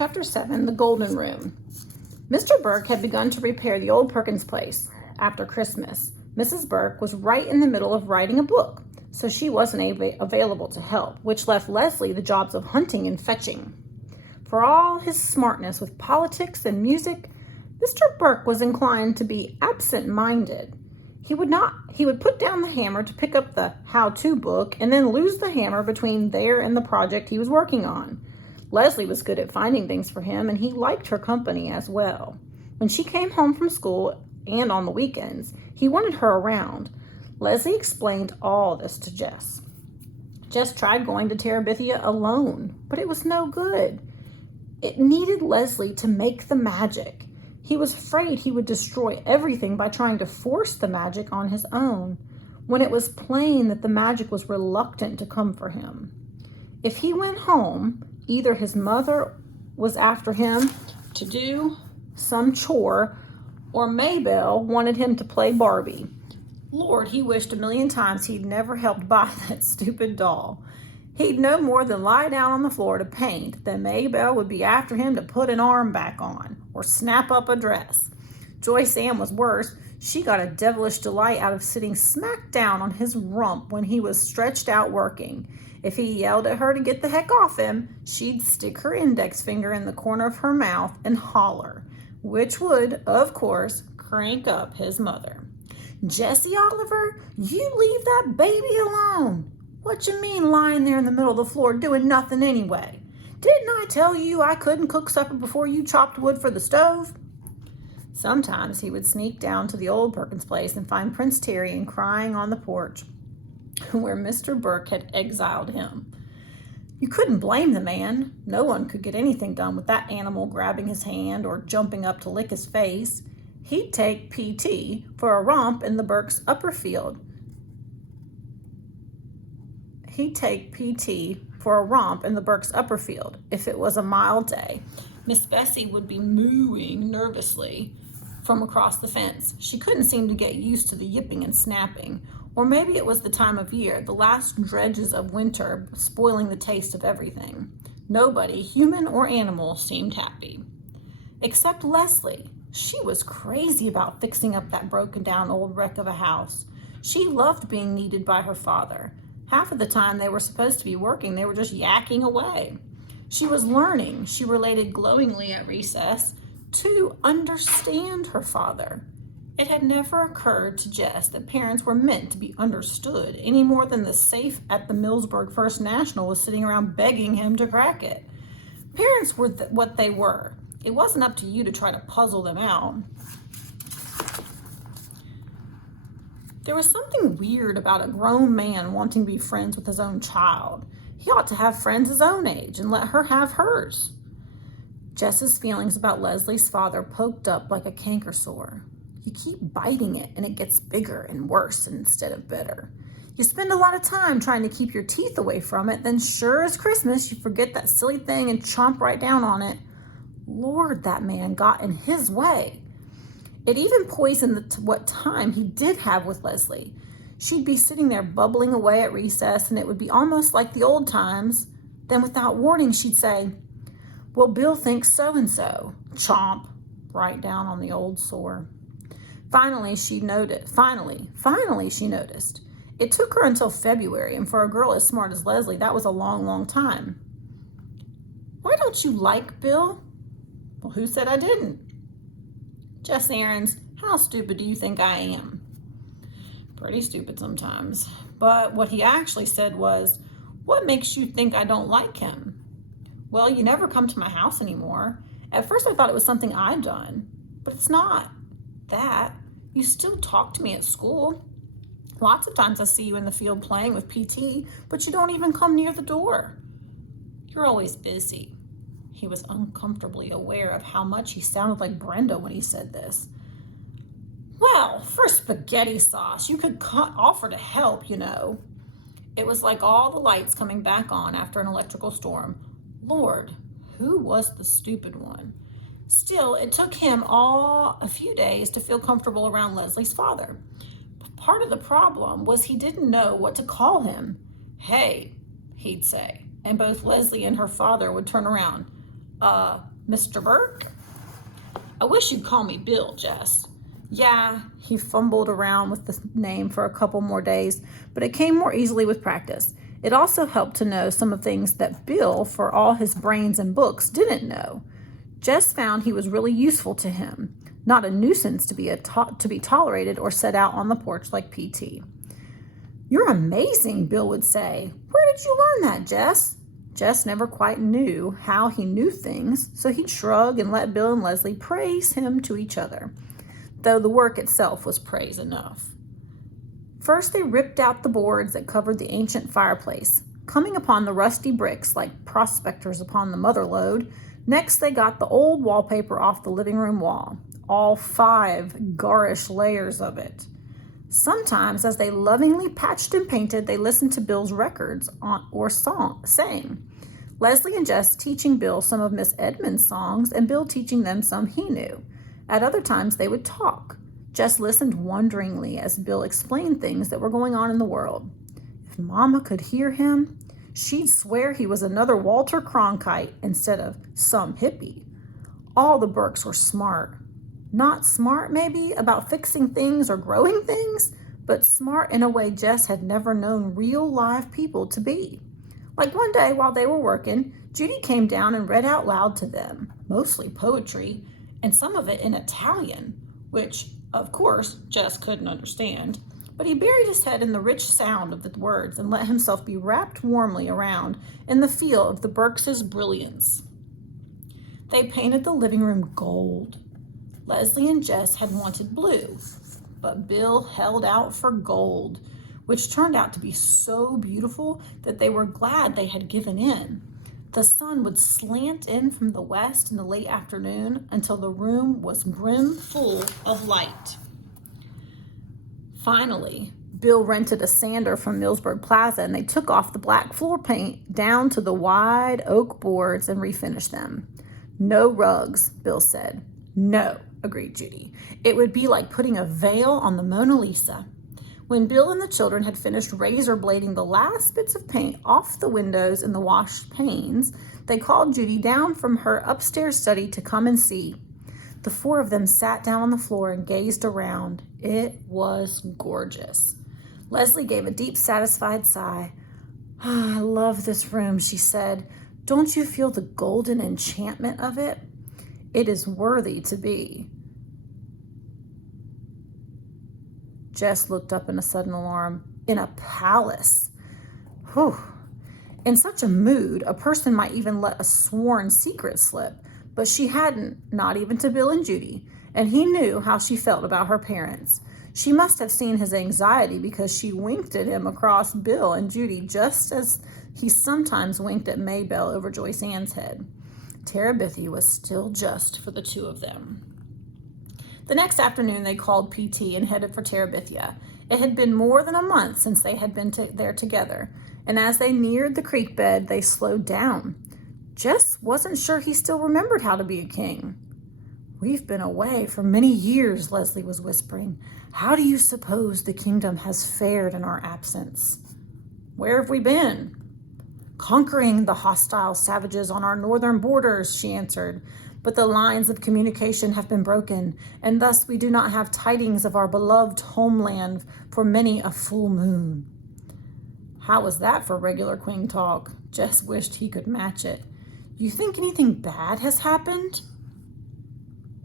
Chapter 7, The Golden Room. Mr. Burke had begun to repair the old Perkins place after Christmas. Mrs. Burke was right in the middle of writing a book, so she wasn't available to help, which left Leslie the jobs of hunting and fetching. For all his smartness with politics and music, Mr. Burke was inclined to be absent-minded. He would put down the hammer to pick up the how-to book and then lose the hammer between there and the project he was working on. Leslie was good at finding things for him, and he liked her company as well. When she came home from school and on the weekends, he wanted her around. Leslie explained all this to Jess. Jess tried going to Terabithia alone, but it was no good. It needed Leslie to make the magic. He was afraid he would destroy everything by trying to force the magic on his own, when it was plain that the magic was reluctant to come for him. If he went home, either his mother was after him to do some chore, or Maybelle wanted him to play Barbie. Lord, he wished a million times he'd never helped buy that stupid doll. He'd no more than lie down on the floor to paint than Maybelle would be after him to put an arm back on or snap up a dress. Joyce Ann was worse. She got a devilish delight out of sitting smack down on his rump when he was stretched out working. If he yelled at her to get the heck off him, she'd stick her index finger in the corner of her mouth and holler, which would, of course, crank up his mother. "Jessie Oliver, you leave that baby alone. What you mean lying there in the middle of the floor doing nothing anyway? Didn't I tell you I couldn't cook supper before you chopped wood for the stove?" Sometimes he would sneak down to the old Perkins place and find Prince Terry crying on the porch where Mr. Burke had exiled him. You couldn't blame the man. No one could get anything done with that animal grabbing his hand or jumping up to lick his face. He'd take PT for a romp in the Burke's upper field. If it was a mild day. Miss Bessie would be mooing nervously from across the fence. She couldn't seem to get used to the yipping and snapping. Or maybe it was the time of year, the last dredges of winter spoiling the taste of everything. Nobody, human or animal, seemed happy. Except Leslie. She was crazy about fixing up that broken down old wreck of a house. She loved being needed by her father. Half of the time they were supposed to be working, they were just yakking away. She was learning, she related glowingly at recess, to understand her father. It had never occurred to Jess that parents were meant to be understood any more than the safe at the Millsburg First National was sitting around begging him to crack it. Parents were what they were. It wasn't up to you to try to puzzle them out. There was something weird about a grown man wanting to be friends with his own child. He ought to have friends his own age and let her have hers. Jess's feelings about Leslie's father poked up like a canker sore. You keep biting it and it gets bigger and worse instead of better. You spend a lot of time trying to keep your teeth away from it, then sure as Christmas you forget that silly thing and chomp right down on it. Lord, that man got in his way. It even poisoned what time he did have with Leslie. She'd be sitting there bubbling away at recess, and it would be almost like the old times. Then without warning, she'd say, "Well, Bill thinks so-and-so." Chomp, right down on the old sore. Finally, she noticed. It took her until February, and for a girl as smart as Leslie, that was a long, long time. "Why don't you like Bill?" "Well, who said I didn't?" "Jess Aarons, how stupid do you think I am?" Pretty stupid sometimes. But what he actually said was, "What makes you think I don't like him?" "Well, you never come to my house anymore. At first I thought it was something I'd done, but it's not that. You still talk to me at school. Lots of times I see you in the field playing with PT, but you don't even come near the door. You're always busy." He was uncomfortably aware of how much he sounded like Brenda when he said this. "Well, for spaghetti sauce, you could offer to help, you know." It was like all the lights coming back on after an electrical storm. Lord, who was the stupid one? Still, it took him a few days to feel comfortable around Leslie's father. Part of the problem was he didn't know what to call him. "Hey," he'd say, and both Leslie and her father would turn around. Mr. Burke? I wish you'd call me Bill, Jess. Yeah, he fumbled around with the name for a couple more days, but it came more easily with practice. It also helped to know some of things that Bill, for all his brains and books, didn't know. Jess found he was really useful to him, not a nuisance to be tolerated or set out on the porch like P.T. You're amazing, Bill would say. Where did you learn that, Jess? Jess never quite knew how he knew things, so he'd shrug and let Bill and Leslie praise him to each other, though the work itself was praise enough. First, they ripped out the boards that covered the ancient fireplace, coming upon the rusty bricks like prospectors upon the mother lode. Next, they got the old wallpaper off the living room wall, all 5 garish layers of it. Sometimes, as they lovingly patched and painted, they listened to Bill's records or sang. Leslie and Jess teaching Bill some of Miss Edmund's songs, and Bill teaching them some he knew. At other times, they would talk. Jess listened wonderingly as Bill explained things that were going on in the world. If Mama could hear him, she'd swear he was another Walter Cronkite instead of some hippie. All the Burkes were smart. Not smart, maybe, about fixing things or growing things, but smart in a way Jess had never known real live people to be. Like one day while they were working, Judy came down and read out loud to them, mostly poetry, and some of it in Italian, which, of course, Jess couldn't understand. But he buried his head in the rich sound of the words and let himself be wrapped warmly around in the feel of the Burkes' brilliance. They painted the living room gold. Leslie and Jess had wanted blue, but Bill held out for gold, which turned out to be so beautiful that they were glad they had given in. The sun would slant in from the west in the late afternoon until the room was brim full of light. Finally, Bill rented a sander from Millsburg Plaza, and they took off the black floor paint down to the wide oak boards and refinished them. No rugs, Bill said. No, agreed Judy. It would be like putting a veil on the Mona Lisa. When Bill and the children had finished razor blading the last bits of paint off the windows and the washed panes, they called Judy down from her upstairs study to come and see. The 4 of them sat down on the floor and gazed around. It was gorgeous. Leslie gave a deep, satisfied sigh. "Ah, I love this room," she said. "Don't you feel the golden enchantment of it? It is worthy to be." Jess looked up in a sudden alarm. In a palace. Whew. In such a mood, a person might even let a sworn secret slip, but she hadn't, not even to Bill and Judy, and he knew how she felt about her parents. She must have seen his anxiety because she winked at him across Bill and Judy just as he sometimes winked at Maybelle over Joyce Ann's head. Terabithia was still just for the 2 of them. The next afternoon, they called P.T. and headed for Terabithia. It had been more than a month since they had been there together, and as they neared the creek bed, they slowed down. Jess wasn't sure he still remembered how to be a king. "We've been away for many years," Leslie was whispering. "How do you suppose the kingdom has fared in our absence?" "Where have we been?" "Conquering the hostile savages on our northern borders," she answered. "But the lines of communication have been broken, and thus we do not have tidings of our beloved homeland for many a full moon." How was that for regular queen talk? Jess wished he could match it. "You think anything bad has happened?"